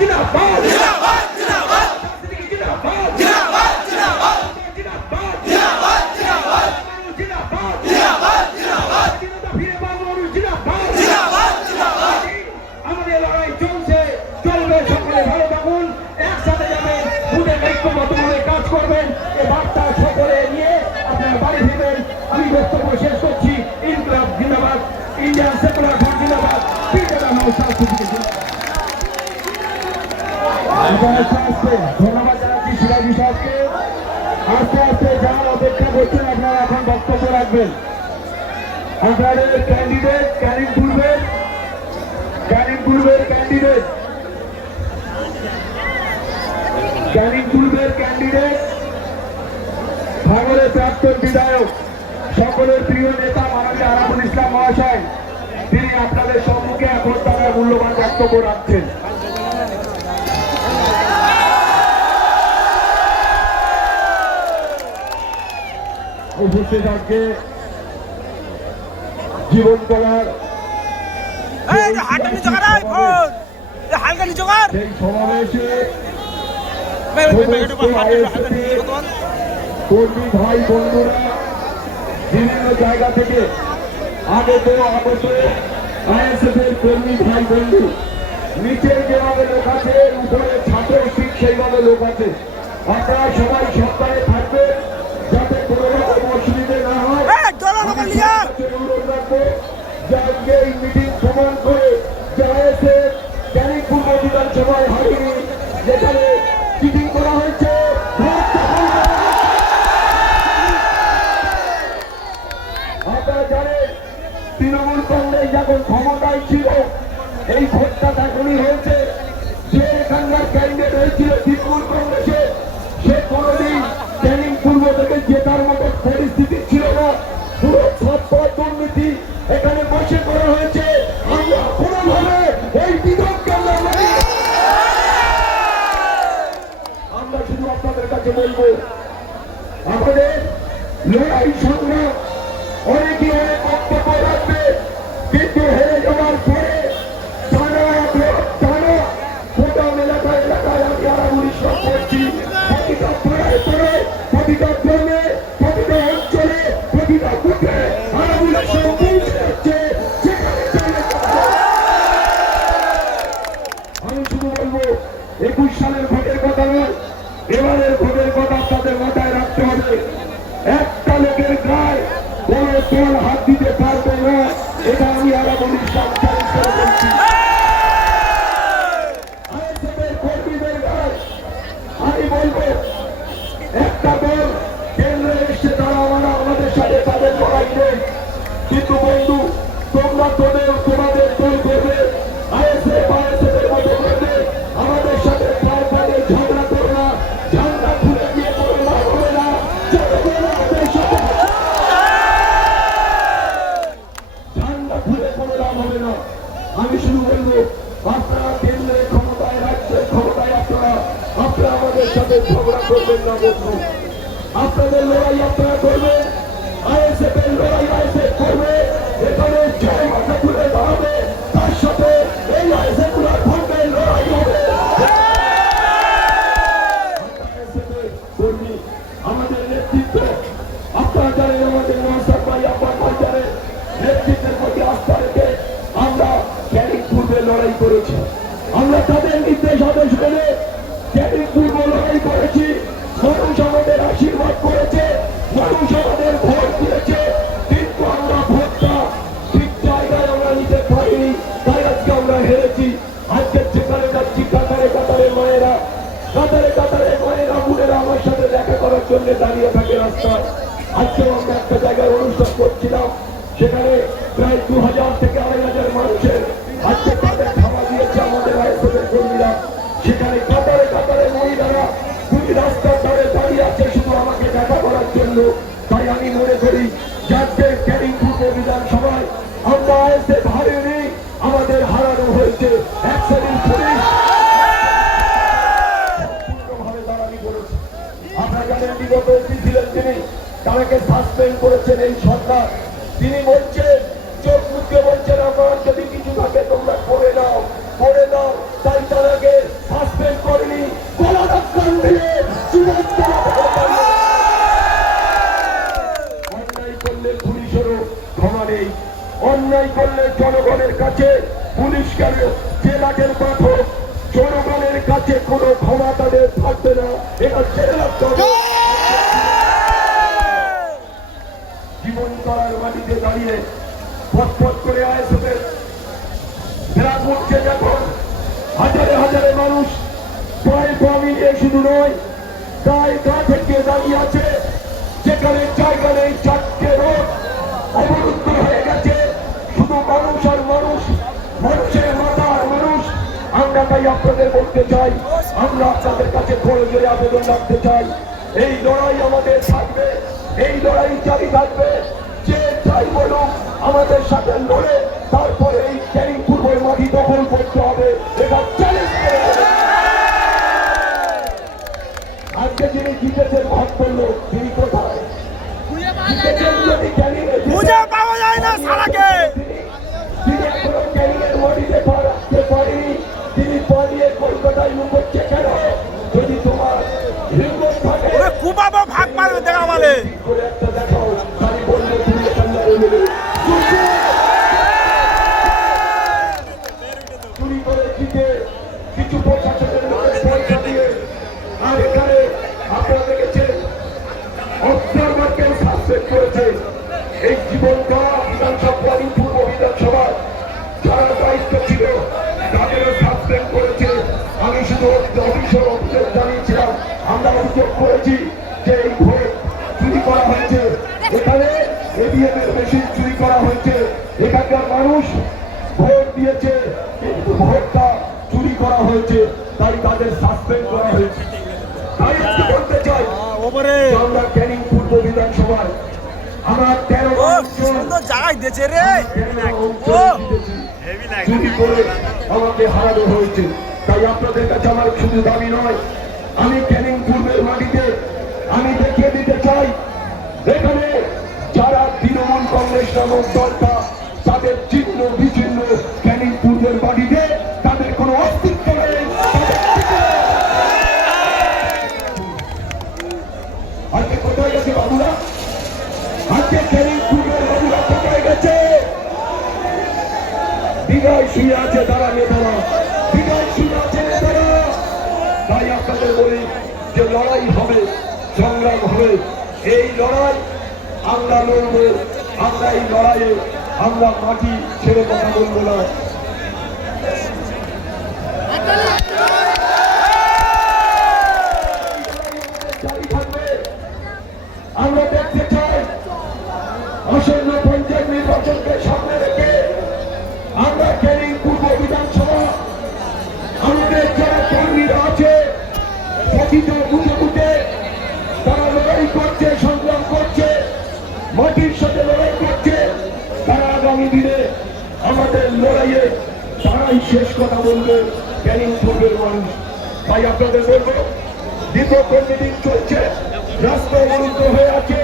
জিন্দাবাদ জিন্দাবাদ জিন্দাবাদ জিন্দাবাদ জিন্দাবাদ জিন্দাবাদ জিন্দাবাদ জিন্দাবাদ জিন্দাবাদ জিন্দাবাদ জিন্দাবাদ জিন্দাবাদ স্বাধীনতা ফিরে পাওয়া মানুষ জিন্দাবাদ জিন্দাবাদ জিন্দাবাদ আমাদের লড়াই চলছে, চলবে। সকলে ভালো থাকুন, একসাথে যাবেন, বুথে ঐক্যবদ্ধভাবে কাজ করবেন। এই বার্তা সকলে নিয়ে আপনারা বাড়ি ফিরবেন। আমি বক্তব্য শেষ করছি। ইনকলাব জিন্দাবাদ, ইন্ডিয়ান সেকুলার ফ্রন্ট জিন্দাবাদ, পিকেটা নওশাদ সিদ্দিকী জিন্দাবাদ। ধন্যবাদ জানাচ্ছি সিরাজী সাহেবকে। আস্তে আস্তে যারা অপেক্ষা করছেন আপনারা এখন বক্তব্য রাখবেন। আপনাদের ক্যান্ডিডেট ক্যানিংপুরের ক্যান্ডিডেট ভাঙড়ের প্রাক্তন বিধায়ক, সকলের প্রিয় নেতা মাননীয় আরাফুল ইসলাম মহাশয়, তিনি আপনাদের সম্মুখে এখন তারা মূল্যবান বক্তব্য রাখছেন। উপস্থিত আজকে জীবন কলার সেই সমাবেশে কর্মী ভাই বন্ধুরা বিভিন্ন জায়গা থেকে আগত আইএসএফ এর কর্মী ভাই বন্ধু, নিচের যেভাবে লোক আছে, উপরে ছাত্র ঠিক সেইভাবে লোক আছে। আপনারা সবাই সপ্তাহে থাকবেন যাতে কোনো রকম অসুবিধে না হয়। অনুরোধ রাখবো যে আজকে এই মিটিং সমান করে আইএসএফ ক্যানিংপুর বিধানসভায় হারিয়ে যেখানে চিটিং করা হয়েছে, আপনারা জানেন তৃণমূল কংগ্রেস যখন ক্ষমতায় ছিল এই ভোটটা তখনই হয়েছে। যে এখানকার ক্যান্ডিডেট হয়েছিল তৃণমূল কংগ্রেসে, সে কোনোদিন ক্যানিং পূর্ব থেকে জেতার মতো পরিস্থিতি ছিল না। পুরো ছাপ্পা দুর্নীতি এখানে বসে করা হয়েছে। আমরা কোনোভাবে এই বিধবকে আমরা শুধু আপনাদের কাছে বলবো, আমাদের লড়াই সংগ্রাম অনেকে অনেক বক্তব্য রাখবে, কিন্তু হেরে যাওয়ার পরে প্রতিটা এলাকায় আমি আরামুরি সব করছি। প্রতিটা পাড়ায় পাড়ায়, প্রতিটা গ্রামে, প্রতিটা অঞ্চলে, প্রতিটা বুথে আরামুরি সব পৌঁছে যাচ্ছে। আমি শুধু বলবো 21 সালের ভোটের কথা নয়, এবারের ভোটের কথা আপনাদের মাথায় রাখতে হবে। একটা লোকের গায়ে কোন দল হাত দিতে পারবে না, এটা আমি আরামুরি সব বলছি। কর্মীদের গায়ে আমি বলবো, একটা দল কেন্দ্রে এসছে, তারা আমাদের সাথে তাদের লড়াই নেই, কিন্তু বন্ধু তোমরা তোমাদের দল করবে, আইএসএফ এর মতো করবে, আমাদের সাথে পায়ে ঝগড়া করো না, ঝান্ডা খুলে দিয়ে কোনো লাভ হবে না। আমাদের সাথে ঝান্ডা খুলে কোনো লাভ হবে না। আমি শুধু বলবো, আপনারা কেন্দ্রে ক্ষমতায়, রাজ্যের ক্ষমতায়, আপনারা আমাদের সাথে ঝগড়া করবেন না বন্ধু। আপনাদের লড়াই আপনারা করবেন, আইএসএফ এর লড়াই আইএসএফ করবে। এখানে জয় মাথা তুলে দাঁড়াবে, তার সাথে এই আইএসএফ গুলার ভোটের লড়াই হবে। কর্মী আমাদের নেতৃত্ব আপনারা জানেন, আমাদের মহাসার ভাই আব্বাস ভাই জানেন, নেতৃত্বের প্রতি আস্থা রেখে আমরা ক্যানিং পূর্বে লড়াই করেছি। আমরা তাদের নির্দেশ আদেশ করে ক্যানিং পূর্ব লড়াই করেছি। মানুষ আমাদের আশীর্বাদ করেছে, মানুষ আমাদের ভোট দিয়েছে, কিন্তু আমরা ভোটটা ঠিক জায়গায় আমরা নিতে পারিনি, তাই আজকে আমরা হেরেছি। আজকে যেখানে যাচ্ছি কাতারে কাতারে মায়েরা বোনেরা আমার সাথে দেখা করার জন্য দাঁড়িয়ে থাকে রাস্তায়। আজকেও আমরা একটা জায়গায় অনুষ্ঠান করছিলাম, সেখানে প্রায় 2000 থেকে 2500 মানুষের আজকে তাদের খাওয়া দিয়েছে আমাদের আইএসএফের কর্মীরা। সেখানে কাতারে কাতারে মহিলারা দুই রাস্তার ধারে দাঁড়িয়ে আছে শুধু আমাকে দেখা করার জন্য। তাই আমি মনে করি আজকে ক্যানিং পূর্ব বিধানসভায় আমরা আইএসএফ হারিয়ে আমাদের হারানো হয়েছে। এক শ্রেণীর পুলিশ সম্পূর্ণভাবে দাঁড়ানি করেছে। আপনারা জানেন বিগত এমপি ছিলেন তিনি, তাকে সাসপেন্ড করেছেন এই সরকার। তিনি বলছেন, চোখ মুখে বলছেন, আমার যদি কিছু থাকে তোমরা করে দাও। তাই তারাকে কাছে কোনো ক্ষমা তাদের থাকবে না, এটা জেনে রাখতে হবে। জীবন করার মাটিতে দাঁড়িয়ে পথ করে আইএসএফের ফেরাক উঠছে যখন হাজারে হাজারে মানুষ পায়ে পা মিলিয়ে শুধু নয় গায়ে গা থেকে দাঁড়িয়ে আছে, যেখানে জায়গা নেই, চারটে রোড অবরুদ্ধ হয়ে গেছে, শুধু মানুষ আর মানুষ, মানুষের মাথা আর মানুষ। আমরা তাই আপনাদের বলতে চাই, আমরা আপনাদের কাছে খোল জোরে আবেদন রাখতে চাই, এই লড়াই আমাদের থাকবে, এই লড়াই জারি থাকবে। যে চাই বলুক আমাদের সাথে লড়ে তারপরে এই ক্যানিং পূর্বের মাটি দখল করতে হবে, এটা চ্যালেঞ্জ করে দেবে। আজকে যিনি জিতেছেন ভাগ করলো, তিনি কোথায় জিতেছেন? যদি ক্যানিংয়ে খুঁজে পাওয়া যায় না শালাকে। তিনি এখনো ক্যানিংয়ের মাটিতে পা রাখতে পারেনি, তিনি পালিয়ে কলকাতায় লুকোচ্ছে কেন? যদি তোমার হিম্মত থাকে ওরে কুবাবো ভাগ মারবে দেখা বলে। করে একটা দেখাও, তাই বললে তুমি সামনে নেবে। চুরি করে জিতে কিছু প্রশাসনের লোকের পয়সা দিয়ে, আর এখানে আপনারা দেখেছেন অবজারভারকে সাসপেন্ড করেছে। এই জীবন করা বিধানসভা পূর্ব বিধানসভার যারা দায়িত্ব ছিল তাদেরও সাসপেন্ড করেছে। আমি শুধু অফিসের অভিযোগ জানিয়েছিলাম, আমরা অভিযোগ করেছি যে এই ভোট চুরি করা হয়েছে, এখানে এবিএম এর মেশিন চুরি করা হয়েছে, এখানকার মানুষ ভোট দিয়েছে কিন্তু ভোটটা চুরি করা হয়েছে, তাই তাদের সাসপেন্ড করা হয়েছে। তাই আজকে বলতে চাই ওপরে যে আমরা ক্যানিং পূর্ব বিধানসভায় আমরা 13 ও সুন্দর জায়গায় দিয়েছে রে। চুরি করে আমাকে হারানো হয়েছে। তাই আপনাদের কাছে আমার শুধু দাবি নয়, আমি ক্যানিং পূর্বের মাটিতে আমি দেখিয়ে দিতে চাই, এখানে যারা তৃণমূল কংগ্রেস নামক দলটা তাদের চিহ্ন বিচিহ্ন ক্যানিং পূর্বের মাটিতে তাদের কোনো অস্তিত্ব নেই। আজকে কোথায় গেছে বাবুরা? আজকে ক্যানিং পূর্বের বাবুরা কোথায় গেছে? বিদায় শুয়ে আছে তারা নেতারা, বিদায় শুয়ে আছে নেতারা। তাই আপনাদের বলি যে লড়াই হবে, সংগ্রাম হবে, এই লড়াই আমরা লড়বো, আমরা এই লড়াইয়ে আমরা মাটি ছেড়ে কথা বলবো না। জারি থাকবে। আমরা দেখতে চাই আসন্ন পঞ্চায়েত নির্বাচনকে সামনে রেখে আমরা ক্যানিং পূর্ব বিধানসভা আমাদের যারা কর্মীরা আছে প্রকৃত বুঝে বুঝে তারা লড়াই করছে, সংগ্রাম করছে, মাটির সাথে লড়াই করছে, তারা আগামী দিনে আমাদের লড়াইয়ে তারাই শেষ কথা বলবে ক্যানিং পূর্বের মানুষ। তাই আপনাদের বলবো দীর্ঘ কর্মী দিন চলছে, রাস্তা অবরুদ্ধ হয়ে আছে,